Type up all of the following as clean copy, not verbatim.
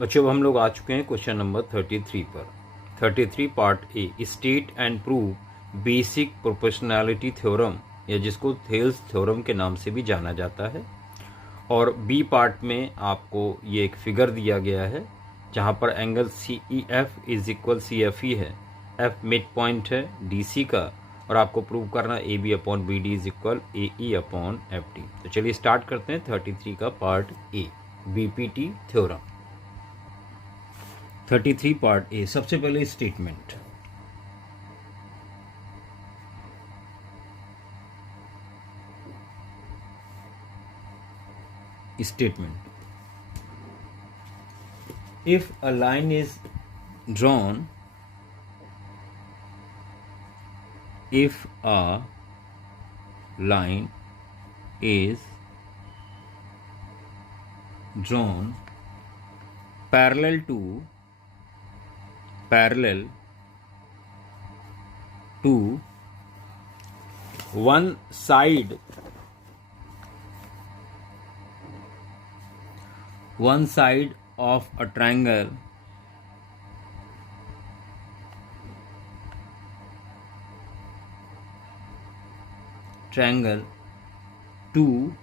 बच्चों अब हम लोग आ चुके हैं क्वेश्चन नंबर 33 पर। 33 part A, state and prove basic proportionality theorem, या जिसको थेल्स थ्योरम के नाम से भी जाना जाता है। और बी पार्ट में आपको ये एक फिगर दिया गया है जहाँ पर angle C E F is equal C F E है, एफ मिड पॉइंट है डी सी का, और आपको प्रूव करना A B upon B D is equal A E upon F D. तो चलिए स्टार्ट करते हैं 33 का part A, B P T theorem. 33 part A, सबसे पहले statement. Statement, if a line is drawn, if a line is drawn parallel to one side of a triangle two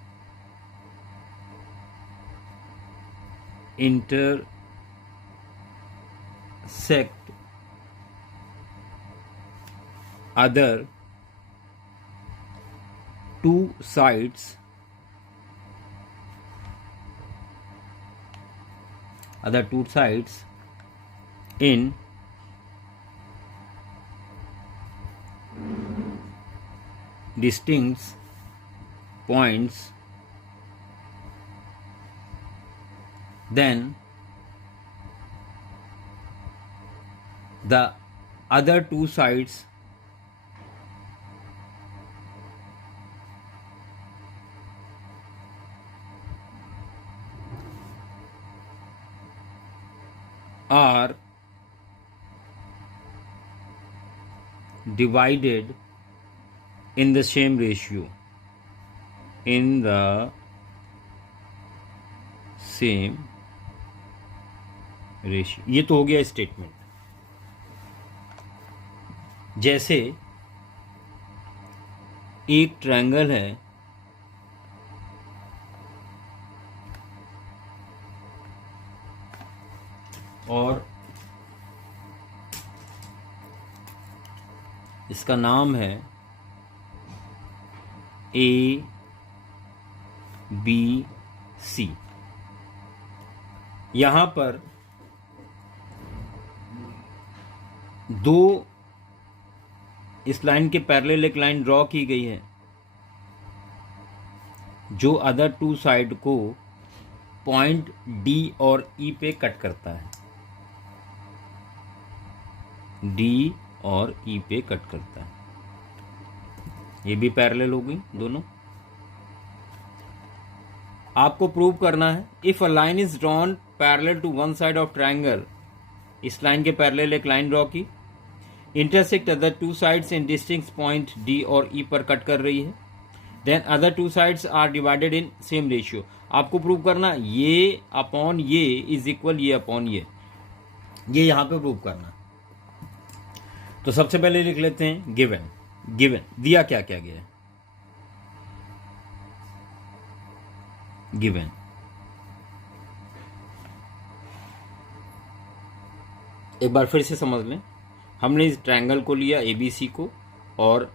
intersect other two sides in distinct points, then the other two sides are divided in the same ratio. ये तो हो गया statement. जैसे एक triangle है और इसका नाम है ए बी सी। यहां पर दो इस लाइन के पैरेलल एक लाइन ड्रॉ की गई है जो अदर टू साइड को पॉइंट डी और ई पे कट करता है, डी और ई पे कट करता है। ये भी पैरेलल हो गई दोनों। आपको प्रूव करना है if a line is drawn parallel to one side of triangle, इस लाइन के पैरेलल एक लाइन ड्रॉ की, intersect other two sides in distinct point D और ई पर कट कर रही है, then other two sides are divided in same ratio. आपको प्रूव करना ये अपॉन ये इज इक्वल ये अपॉन ये यहां पे प्रूव करना। तो सबसे पहले लिख लेते हैं गिवन दिया क्या क्या गया है। गिवन एक बार फिर से समझ लें, हमने इस ट्रायंगल को लिया एबीसी को और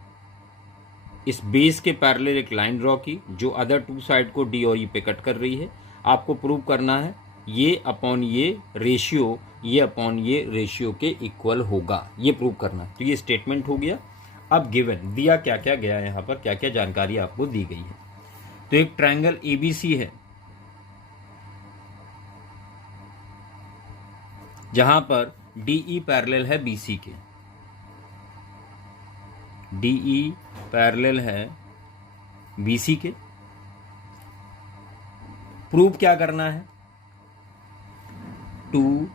इस बेस के पैरेलल एक लाइन ड्रॉ की जो अदर टू साइड को डी और ई पे कट कर रही है। आपको प्रूव करना है ये अपॉन ये रेशियो ये अपॉन ये रेशियो के इक्वल होगा, ये प्रूव करना है। तो ये स्टेटमेंट हो गया। अब गिवन दिया क्या क्या गया है, यहाँ पर क्या क्या जानकारी आपको दी गई है। तो एक ट्रायंगल एबीसी है जहां पर डीई पैरेलल है बीसी के, डीई पैरेलल है बीसी के। प्रूव क्या करना है, टू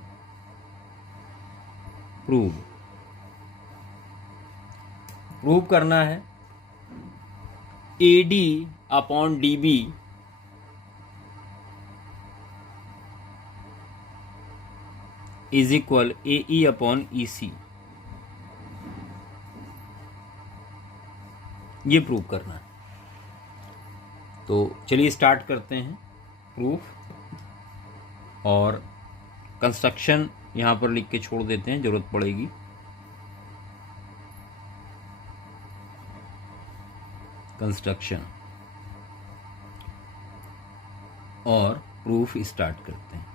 प्रूव करना है AD upon DB is equal A E upon E C, ये प्रूव करना है। तो चलिए स्टार्ट करते हैं प्रूफ, और कंस्ट्रक्शन यहाँ पर लिख के छोड़ देते हैं, जरूरत पड़ेगी। कंस्ट्रक्शन और प्रूफ स्टार्ट करते हैं।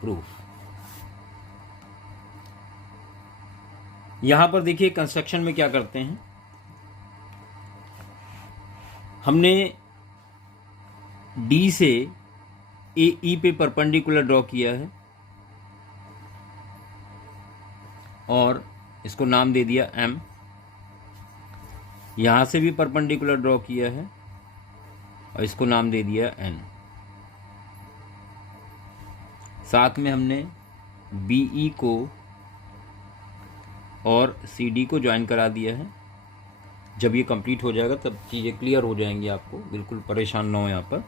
प्रूफ यहां पर देखिए कंस्ट्रक्शन में क्या करते हैं, हमने डी से ए ई पे परपेंडिकुलर ड्रॉ किया है और इसको नाम दे दिया एम। यहां से भी परपेंडिकुलर ड्रॉ किया है और इसको नाम दे दिया एन। साथ में हमने बीई को और सी डी को ज्वाइन करा दिया है। जब ये कंप्लीट हो जाएगा तब चीज़ें क्लियर हो जाएंगी आपको, बिल्कुल परेशान ना हो यहाँ पर।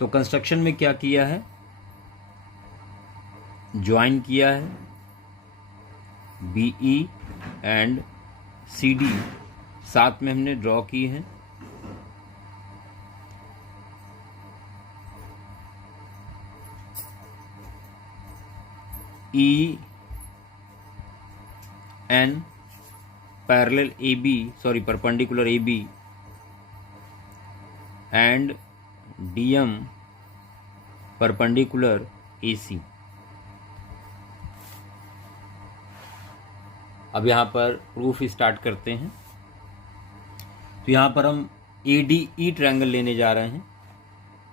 तो कंस्ट्रक्शन में क्या किया है, ज्वाइन किया है बीई एंड सी डी, साथ में हमने ड्रॉ की है E N parallel A B, sorry perpendicular A B, and D M perpendicular A C. अब यहाँ पर प्रूफ स्टार्ट करते हैं। तो यहाँ पर हम ए डी ई ट्रायंगल लेने जा रहे हैं।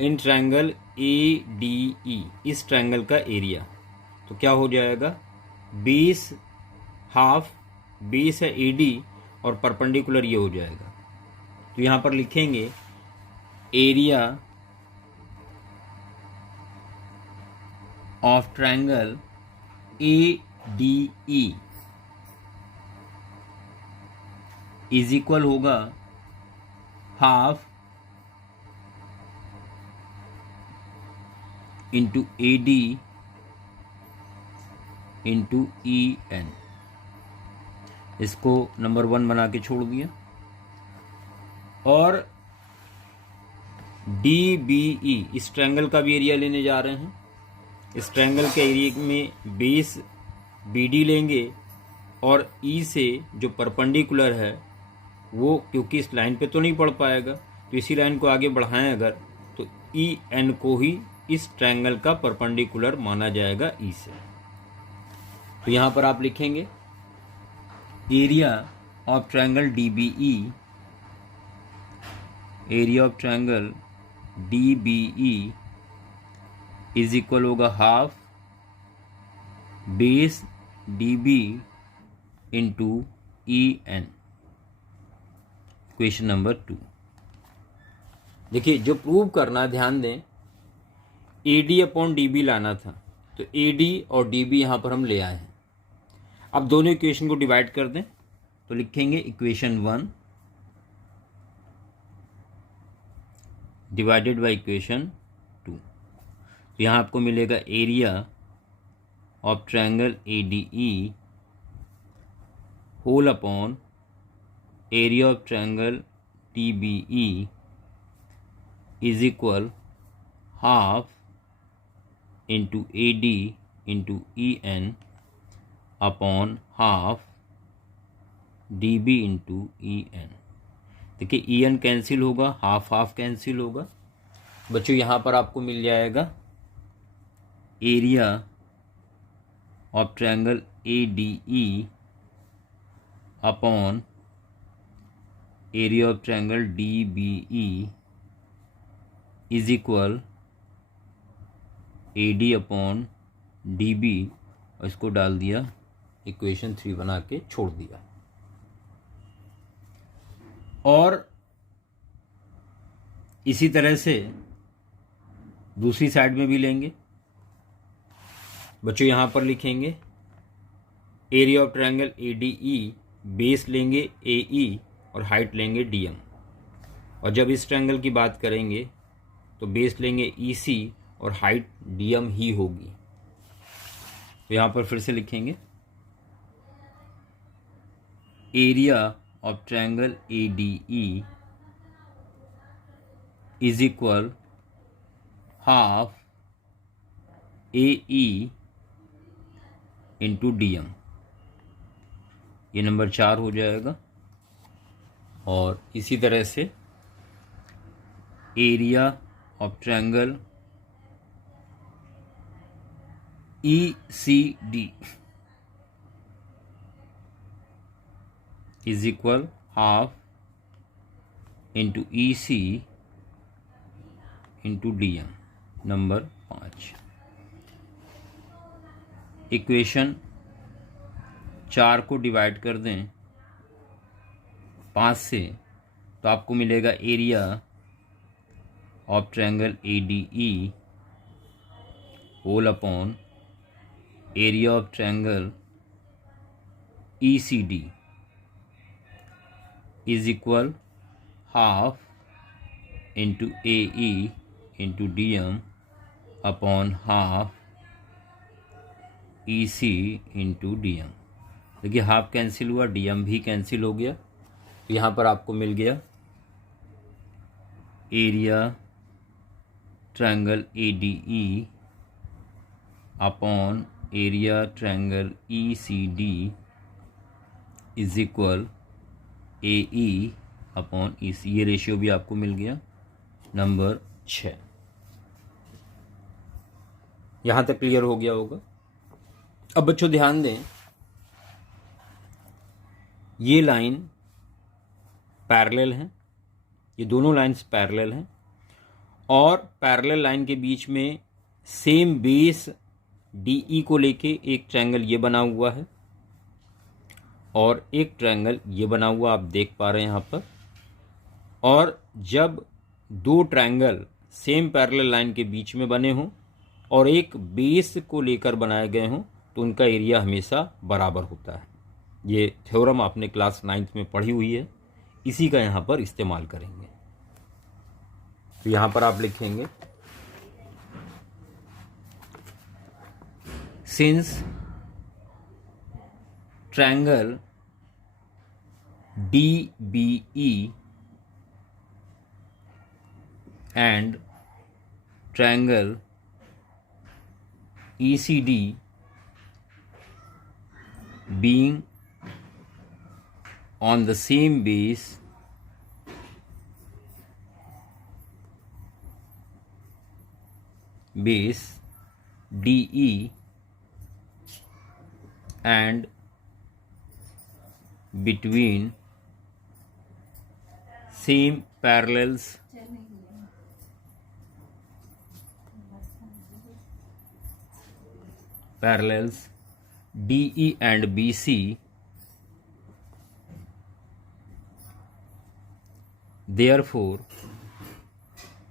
इन ट्रायंगल ए डी ई, इस ट्रायंगल का एरिया तो क्या हो जाएगा, बेस हाफ, बेस है ए डी और परपेंडिकुलर ये हो जाएगा। तो यहाँ पर लिखेंगे area of triangle A D E is equal होगा half into A D into E N. इसको नंबर 1 बना के छोड़ दिया। और डी बी ई, इस ट्रायंगल का भी एरिया लेने जा रहे हैं। इस ट्रायंगल के एरिया में बेस बी डी लेंगे और ई से जो परपेंडिकुलर है वो, क्योंकि इस लाइन पे तो नहीं पढ़ पाएगा, तो इसी लाइन को आगे बढ़ाएं अगर, तो ई एन को ही इस ट्रायंगल का परपेंडिकुलर माना जाएगा ई से। तो यहाँ पर आप लिखेंगे area of triangle D B E, area of triangle D B E is equal होगा half base D B into E N. Question number 2। देखिए जो प्रूव करना, ध्यान दें, A D upon D B लाना था, तो ए डी और डी बी यहाँ पर हम ले आए हैं। अब दोनों इक्वेशन को डिवाइड कर दें, तो लिखेंगे इक्वेशन 1 डिवाइडेड बाय इक्वेशन 2। तो यहाँ आपको मिलेगा area of triangle A D E whole upon area of triangle D B E is equal half into A D into E N upon half D B into E N. देखिए E N cancel होगा, half half cancel होगा। बच्चों यहाँ पर आपको मिल जाएगा area of triangle A D E upon area of triangle D B E is equal A D upon D B, और इसको डाल दिया इक्वेशन 3 बना के छोड़ दिया। और इसी तरह से दूसरी साइड में भी लेंगे। बच्चों यहाँ पर लिखेंगे area of triangle A D E, base लेंगे ए ई और हाइट लेंगे डी एम। और जब इस ट्रायंगल की बात करेंगे तो बेस लेंगे EC और हाइट DM ही होगी। तो यहाँ पर फिर से लिखेंगे area of triangle ADE is equal half AE into DM। ये नंबर 4 हो जाएगा। और इसी तरह से area of triangle ECD is equal half into EC into DM, number 5। Equation 4 को डिवाइड कर दें 5 से तो आपको मिलेगा area of triangle ADE whole upon area of triangle ECD is equal half into AE into DM upon half EC into DM। देखिए half cancel हुआ, DM भी कैंसिल हो गया। तो यहाँ पर आपको मिल गया area triangle ADE upon area triangle ECD is equal AE upon EC। ये रेशियो भी आपको मिल गया, नंबर 6। यहाँ तक क्लियर हो गया होगा। अब बच्चों ध्यान दें, ये लाइन पैरेलल हैं, ये दोनों लाइंस पैरेलल हैं और पैरेलल लाइन के बीच में सेम बेस DE को लेके एक ट्रायंगल ये बना हुआ है और एक ट्रायंगल ये बना हुआ आप देख पा रहे हैं यहाँ पर। और जब दो ट्रायंगल सेम पैरेलल लाइन के बीच में बने हों और एक बेस को लेकर बनाए गए हों तो उनका एरिया हमेशा बराबर होता है। ये थ्योरम आपने क्लास 9th में पढ़ी हुई है, इसी का यहाँ पर इस्तेमाल करेंगे। तो यहाँ पर आप लिखेंगे since triangle DBE and triangle ECD being on the same base DE and between same parallels DE and BC, therefore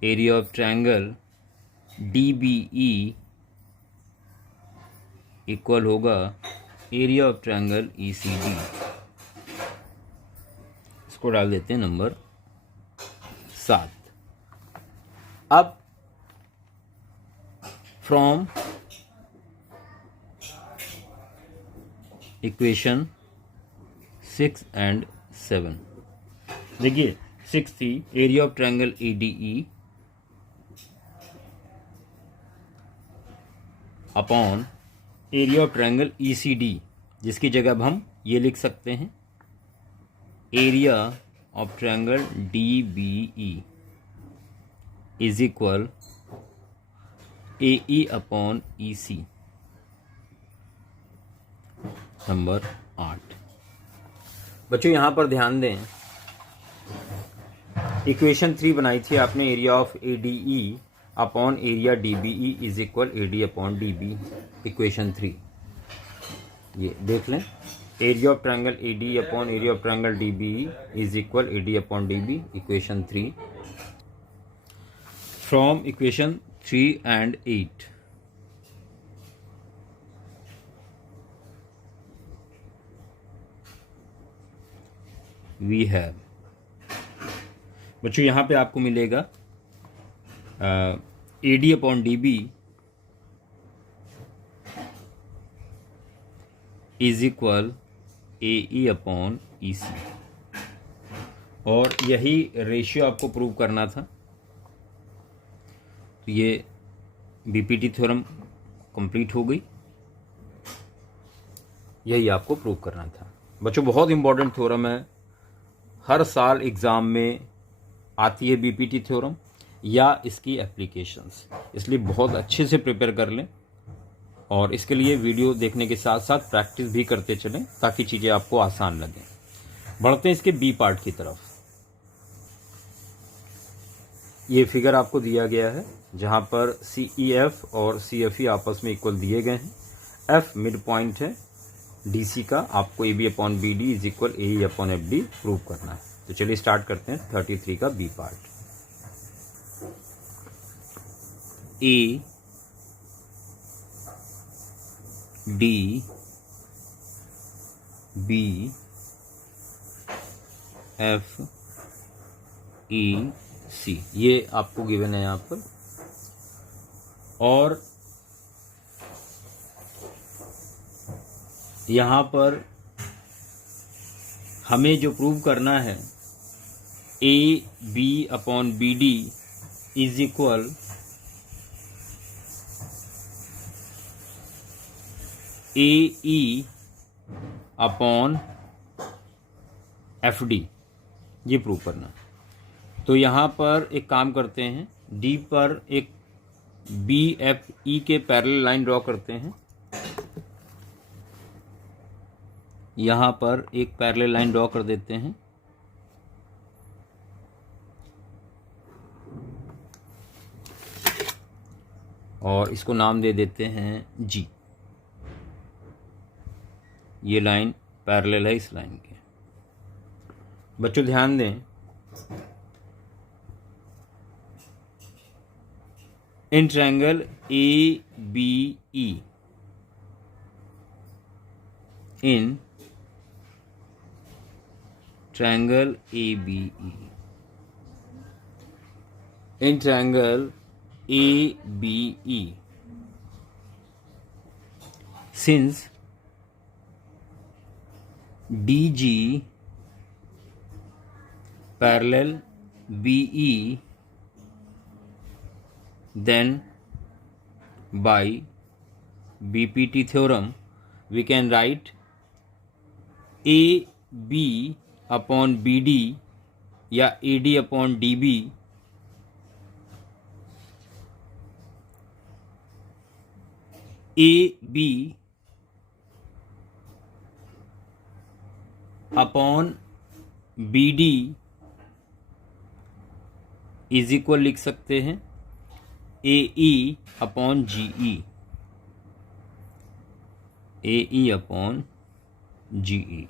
area of triangle DBE equal होगा एरिया ऑफ ट्रायंगल ECD। इसको डाल देते हैं नंबर 7। अब फ्रॉम इक्वेशन 6 and 7, देखिए 6 थी area of triangle ADE upon area of triangle ECD, जिसकी जगह अब हम ये लिख सकते हैं area of triangle DBE is equal AE upon EC, number 8। बच्चों यहाँ पर ध्यान दें, इक्वेशन 3 बनाई थी आपने area of ADE upon area DBE is equal AD upon DB, equation 3। ये देख लें, area of triangle ADE upon area of triangle DBE is equal AD upon DB, equation 3। From equation 3 and 8, we have, बच्चों यहाँ पे आपको मिलेगा AD upon DB is equal AE upon EC, और यही रेशियो आपको प्रूव करना था। तो ये BPT थ्योरम कंप्लीट हो गई, यही आपको प्रूव करना था। बच्चों बहुत इंपॉर्टेंट थ्योरम है, हर साल एग्ज़ाम में आती है BPT थ्योरम या इसकी एप्लीकेशंस, इसलिए बहुत अच्छे से प्रिपेयर कर लें और इसके लिए वीडियो देखने के साथ साथ प्रैक्टिस भी करते चलें ताकि चीज़ें आपको आसान लगें। बढ़ते हैं इसके बी पार्ट की तरफ। ये फिगर आपको दिया गया है जहां पर CEF और CFE आपस में इक्वल दिए गए हैं। F मिड पॉइंट है DC का, आपको AB upon BD is equal AE upon FD prove करना है। तो चलिए स्टार्ट करते हैं 33 का B part. A D B F E C, ये आपको गिवन है यहाँ पर। और यहाँ पर हमें जो प्रूव करना है AB upon BD is equal AE upon FD, ये प्रूव करना। तो यहाँ पर एक काम करते हैं, D पर एक BFE के पैरेलल लाइन ड्रॉ करते हैं। यहाँ पर एक पैरेलल लाइन ड्रॉ कर देते हैं और इसको नाम दे देते हैं G। ये लाइन पैरेलल है इस लाइन के। बच्चों ध्यान दें, in triangle ABE, in triangle ABE, in triangle ABE, since DG parallel BE, then by BPT theorem we can write AB upon BD या AD upon DB AB upon BD is equal लिख सकते हैं AE upon GE, AE upon GE।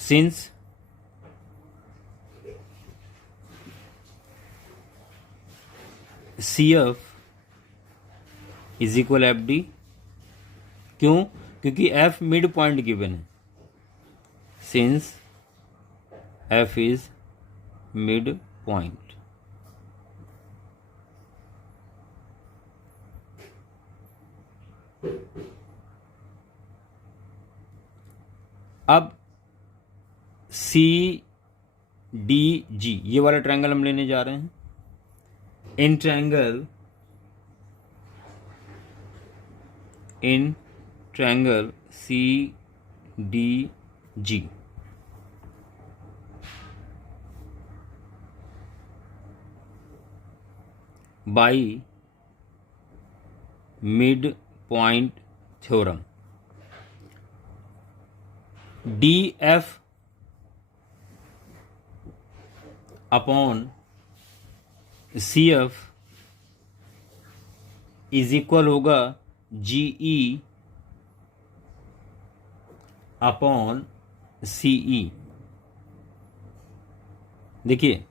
Since CF is equal FD, क्यों? क्योंकि F mid point given है, since F is mid point. अब CDG ये वाला ट्रायंगल हम लेने जा रहे हैं। In triangle CDG by mid point theorem, DF upon CF is equal होगा GE अपॉन CE। देखिए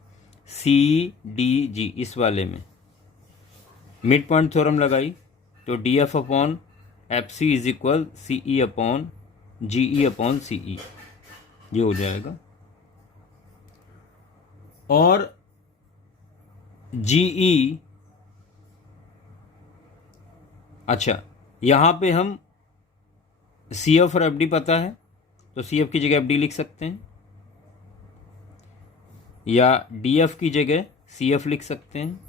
CDG इस वाले में मिड पॉइंट थ्योरम लगाई तो DF upon FC is equal CE upon GE upon CE, ये हो जाएगा। और GE, अच्छा यहाँ पे हम CF और FD पता है तो CF की जगह FD लिख सकते हैं, या DF की जगह CF लिख सकते हैं।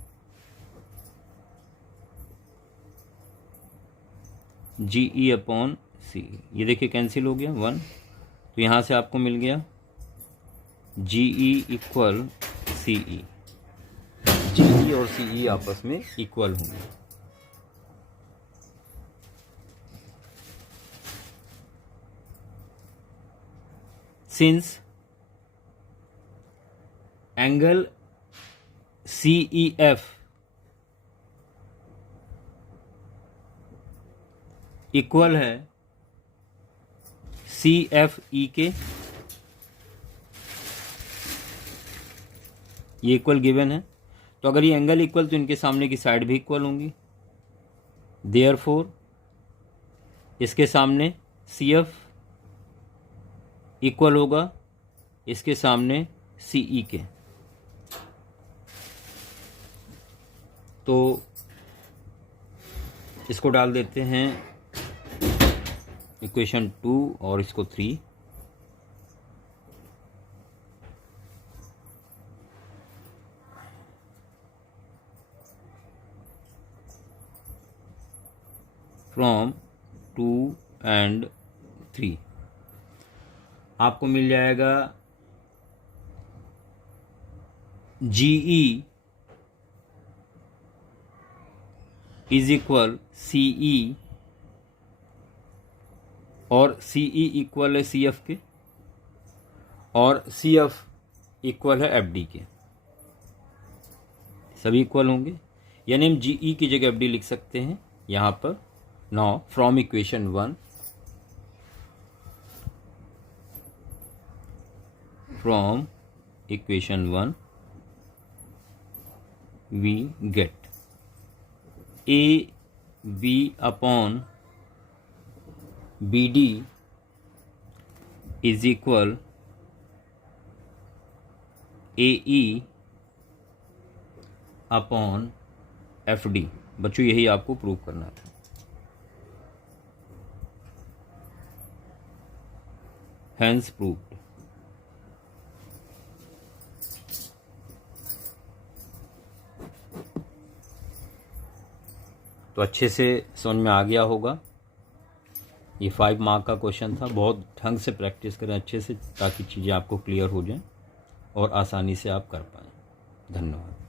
GE अपॉन CE, ये देखिए कैंसिल हो गया 1, तो यहाँ से आपको मिल गया GE इक्वल CE। GE और CE आपस में इक्वल होंगे। सिंस एंगल CEF इक्वल है CFE के, ये इक्वल गिवन है, तो अगर ये एंगल इक्वल तो इनके सामने की साइड भी इक्वल होंगी। देयरफॉर इसके सामने CF इक्वल होगा इसके सामने CE के। तो इसको डाल देते हैं इक्वेशन 2 और इसको 3। फ्रॉम 2 एंड 3 आपको मिल जाएगा GE इज इक्वल CE, और CE इक्वल है CF के, और CF इक्वल है FD के, सभी इक्वल होंगे, यानी हम GE की जगह FD लिख सकते हैं यहाँ पर। Now from equation 1, from equation 1 we get AB upon BD is equal AE upon FD। बच्चों यही आपको प्रूव करना था। Hence proved। तो अच्छे से समझ में आ गया होगा। ये 5 मार्क का क्वेश्चन था। बहुत ढंग से प्रैक्टिस करें अच्छे से, ताकि चीज़ें आपको क्लियर हो जाएं और आसानी से आप कर पाएँ। धन्यवाद।